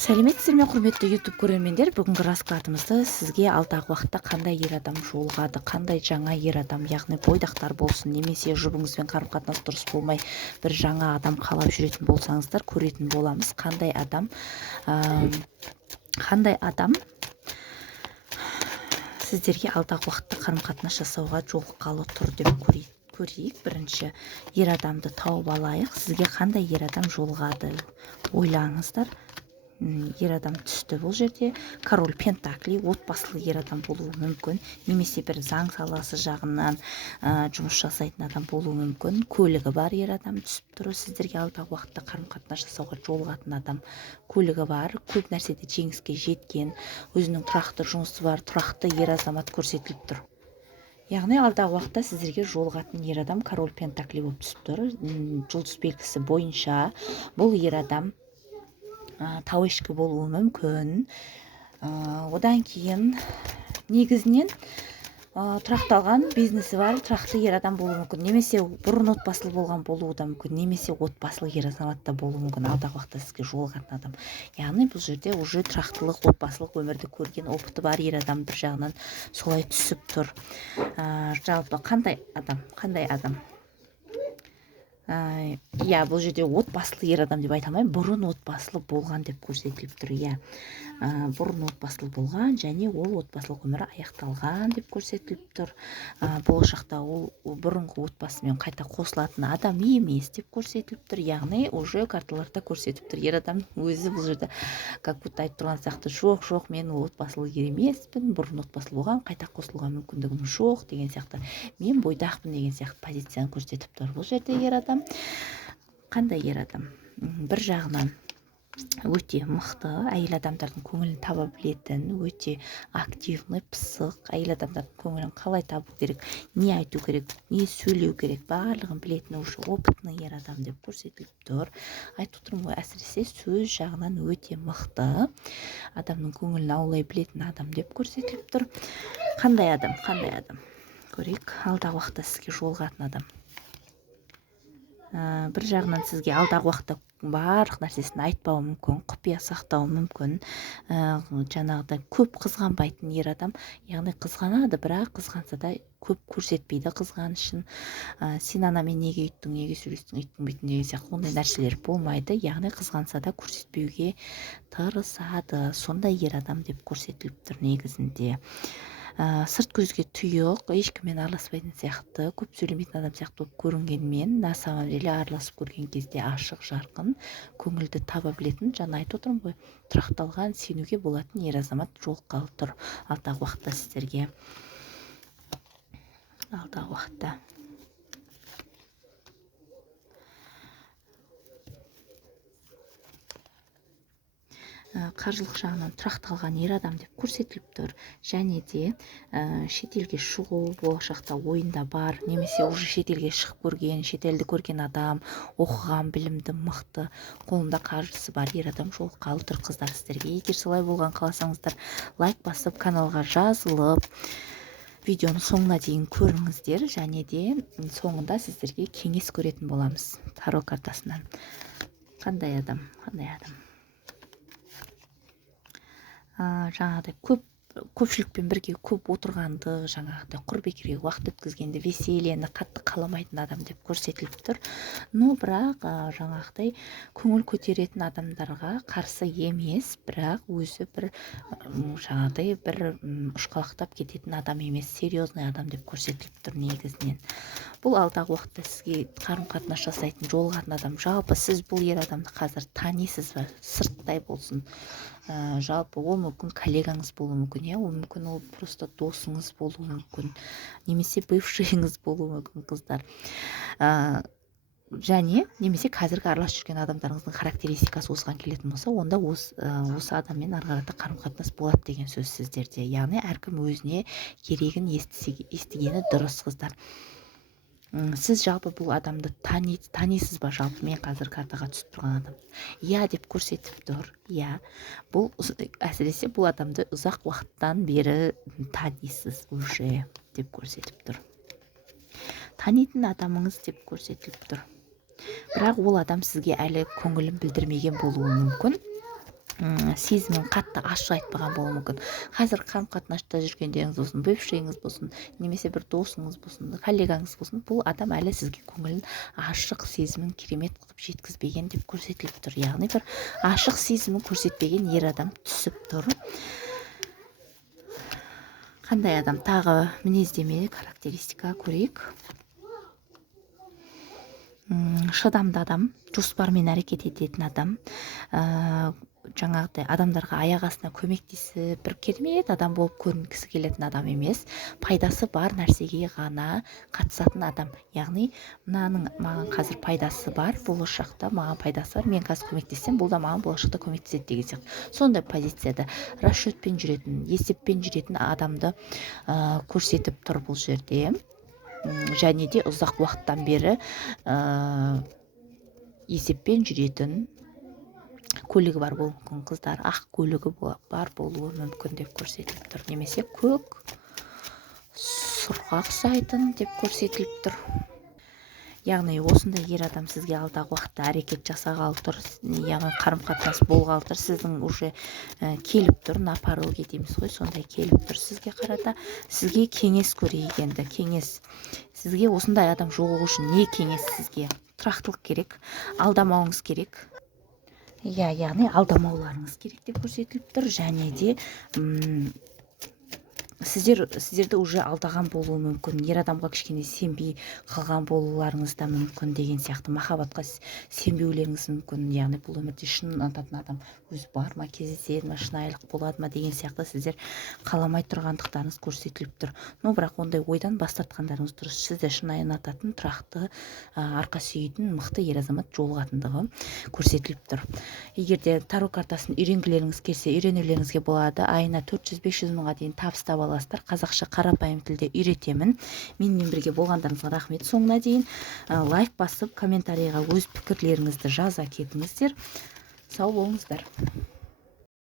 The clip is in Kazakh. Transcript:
Сәлеметсіздер ме, құрметті YouTube көрермендер? Бүгінгі раскладымызды сізге алдағы уақытта қандай ер адам жолығады, қандай жаңа ер адам, яғни бойдақтар болсын, немесе жұбыңызбен қарым-қатынас дұрыс болмай бір жаңа адам қалап жүретін болсаңыздар, көретін боламыз. Қандай адам сіздерге алдағы уақытта қарым-қатынас жасауға жолыққалы тұр деп көрейік. Бірінші ер адамды тауып алайық. Сізге қандай ер адам жолығады? Ойлаңыздар. Ер адам түсті. Бұл жерде король пентакли, отбасылы ер адам болуы мүмкін, немесе бір заң саласы жағынан жұмыс жасайтын адам болуы мүмкін. Көлігі бар ер адам түсіп тұр. Сіздерге алдағы уақытта қарым-қатынас жасауға жолығатын адам. Көлігі бар, көп нәрседе жеңіске жеткен, өзінің тұрақты жұмысы бар, тұрақты ер азамат көрсетіліп тұр. Яғни алдағы уақытта сіздерге жолығатын ер адам король пентакли болып түсіп тұр. Жұлдыз белгісі бойынша бұл ер адам тауешкі болуы мүмкін. Одан кейін негізінен тұрақталған бизнесі бар тұрақты ер адам болуы мүмкін, немесе бұрын отбасылы болған болуы да мүмкін, немесе отбасылы ер азаматта болуы мүмкін алдағы уақытта сізге жолығатын адам. Яғни бұл жерде уже тұрақтылық, отбасылық өмірді көрген, опыты бар ер адам бір жағынан солай түсіп тұр. Жалпы қандай адам? Бұл жерде отбасылы ер адам деп айта алмаймын, бұрын отбасылы болған деп көрсетіліп тұр. Бұрын отбасылы болған және ол отбасылық өмірі аяқталған деп көрсетіліп тұр. Болашақта ол бұрынғы отбасымен қайта қосылатын адам емес деп көрсетіліп тұр. Яғни уже карталарда көрсетіп тұр. Ер адам өзі бұл жерде как будто айтып тұрған сияқты, жоқ, мен отбасылы ер емеспін, бұрын отбасылы болған, қайта қосылуға мүмкіндігім жоқ деген сияқты, мен бойдақпын деген сияқты позицияны көрсетіп тұр. Бұл жерде ер адам қандай ер адам? Бір жағынан өте мықты, әйел адамдардың көңілін таба білетін, өте активный, пысық, әйел адамдардың көңілін қалай табу керек, не айту керек, не сөйлеу керек, барлығын білетін, уже опытный ер адам деп көрсетіліп тұр. Айтып тұрмын ғой, әсіресе сөз жағынан өте мықты, адамның көңілін аулай білетін адам деп көрсетіліп тұр. Қандай адам? Көрейік, алдағы уақытта сізге жолығатын адам. Бір жағынан сізге алдағы уақытта барлық нәрсесін айтпауы мүмкін, құпия сақтауы мүмкін. Жаңағыдай көп қызғанбайтын ер адам, яғни қызғанады, бірақ қызғанса да көп көрсетпейді қызғанышын. Сен анамен неге үйттің, неге сөйлестің, үйттің, бүйттің деген сияқты ондай нәрселер болмайды. Яғни қызғанса да көрсетпеуге тырысады. Сондай ер адам деп көрсетіліп тұр негізінде. Сырт көзге тұйық, ешкіммен араласпайтын сияқты, көп сөйлемейтін адам сияқты болып көрінгенмен, на самом деле араласып көрген кезде ашық, жарқын, көңілді таба білетін, жаңа айтып отырмын ғой, тұрақталған, сенуге болатын ер азамат жолыққалы тұр алдағы уақытта сіздерге. Алдағы уақытта қаржылық жағынан тұрақталған ер адам деп көрсетіліп тұр. Және де шетелге шығу болашақта ойында бар, немесе уже шетелге шығып көрген, шетелді көрген адам, оқыған, білімді, мықты, қолында қаржысы бар ер адам жолыққалы тұр қыздар сіздерге. Егер солай болған қаласаңыздар, лайк басып, каналға жазылып, видеоны соңына дейін көріңіздер, және де соңында сіздерге кеңес көретін боламыз таро картасынан. Қандай адам? Жаңағыдай көпшілікпен бірге көп отырғанды, жаңағыдай құр бекерге уақыт өткізгенді, весельені қатты қаламайтын адам деп көрсетіліп тұр. Но бірақ жаңағыдай көңіл көтеретін адамдарға қарсы емес, бірақ өзі бір жаңағыдай бір ұшқалақтап кететін адам емес, серьезный адам деп көрсетіліп тұр негізінен. Бұл алдағы уақытта сізге қарым-қатынас жасайтын, жолығатын адам. Жалпы сіз бұл ер адамды қазір танисыз ба? Сырттай болсын. Жалпы ол мүмкін коллегаңыз болуы мүмкін, ол мүмкін ол просто досыңыз болуы мүмкін, немесе бывшийіңіз болуы мүмкін қыздар. Және немесе қазіргі араласып жүрген адамдарыңыздың характеристикасы осыған келетін болса, онда осы адаммен ары қарата қарым-қатынас болады деген сөз сіздерде. Яғни әркім өзіне керегін естігені дұрыс қыздар. Сіз жалпы бұл адамды танисыз ба? Жалпы мен қазір картаға түсіп тұрған адам деп көрсетіп тұр. Бұл әсіресе бұл адамды ұзақ уақыттан бері танисыз уже деп көрсетіп тұр. Танитын адамыңыз деп көрсетіліп тұр. Бірақ ол адам сізге әлі көңілін білдірмеген болуы мүмкін. сезімін қатты ашық айтпаған болуы мүмкін. Қазір қарым-қатынаста жүргендеріңіз болсын, бывшийіңіз болсын, немесе бір досыңыз болсын, коллегаңыз болсын, бұл адам әлі сізге көңілін ашық, сезімін керемет қылып жеткізбеген деп көрсетіліп тұр. Яғни бір ашық сезімін көрсетпеген ер адам түсіп тұр. Қандай адам? Тағы мінездеме, характеристика көрейік. Шыдамды адам, жоспармен әрекет ететін адам, жаңағыдай адамдарға аяқ астына көмектесіп бір керемет адам болып көрінгісі келетін адам емес, пайдасы бар нәрсеге ғана қатысатын адам. Яғни мынаның маған қазір пайдасы бар, болашақта маған пайдасы бар, мен қазір көмектессем, бұл да маған болашақта көмектеседі деген сияқты. Сондай позицияда расчетпен жүретін, есеппен жүретін адамды көрсетіп тұр бұл жерде. Және де ұзақ уақыттан бері есеппен жүретін, көлігі бар болуы мүмкін, қыздар ақ көлігі бар болуы мүмкін деп көрсетіліп тұр. Немесе көк сұрға ұқсайтын деп көрсетіліп тұр. Яғни осындай ер адам сізге алдағы уақытта әрекет жасағалы тұр, яғни қарым-қатынас болғалы тұр, сіздің уже келіп тұр, на пороге дейміз ғой, сондай келіп тұр сізге қарата. Сізге кеңес көрейік енді, кеңес. Сізге осындай адам жолығу үшін не кеңес сізге? Тұрақтылық керек, алдамауыңыз керек. Яғни алдамауларыңыз керек деп көрсетіліп тұр. Және де сіздерді уже алдаған болуы мүмкін, ер адамға кішкене сенбей қалған болуларыңыз да мүмкін деген сияқты, махаббатқа сенбеулеріңіз мүмкін. Яғни бұл өмірде шын ұнататын адам өзі бар ма, кездеседі ме, шынайылық болады ма деген сияқты сіздер қаламай тұрғандықтарыңыз көрсетіліп тұр. Но бірақ ондай ойдан бас тартқандарыңыз дұрыс. Сізді шынайы ұнататын, тұрақты, арқа сүйейтін, мықты ер азамат жолығатындығы көрсетіліп тұр. Егер де таро картасын үйренгілеріңіз келсе, үйренулеріңізге болады. Айына 400-500 мыңға дейін табыс таба аласыздар. Қазақша қарапайым тілде үйретемін. Менімен бірге болғандарыңызға рахмет. Соңына дейін лайк басып, комментарийға өз пікірлеріңізді жаза кетіңіздер. Сау болыңыздар.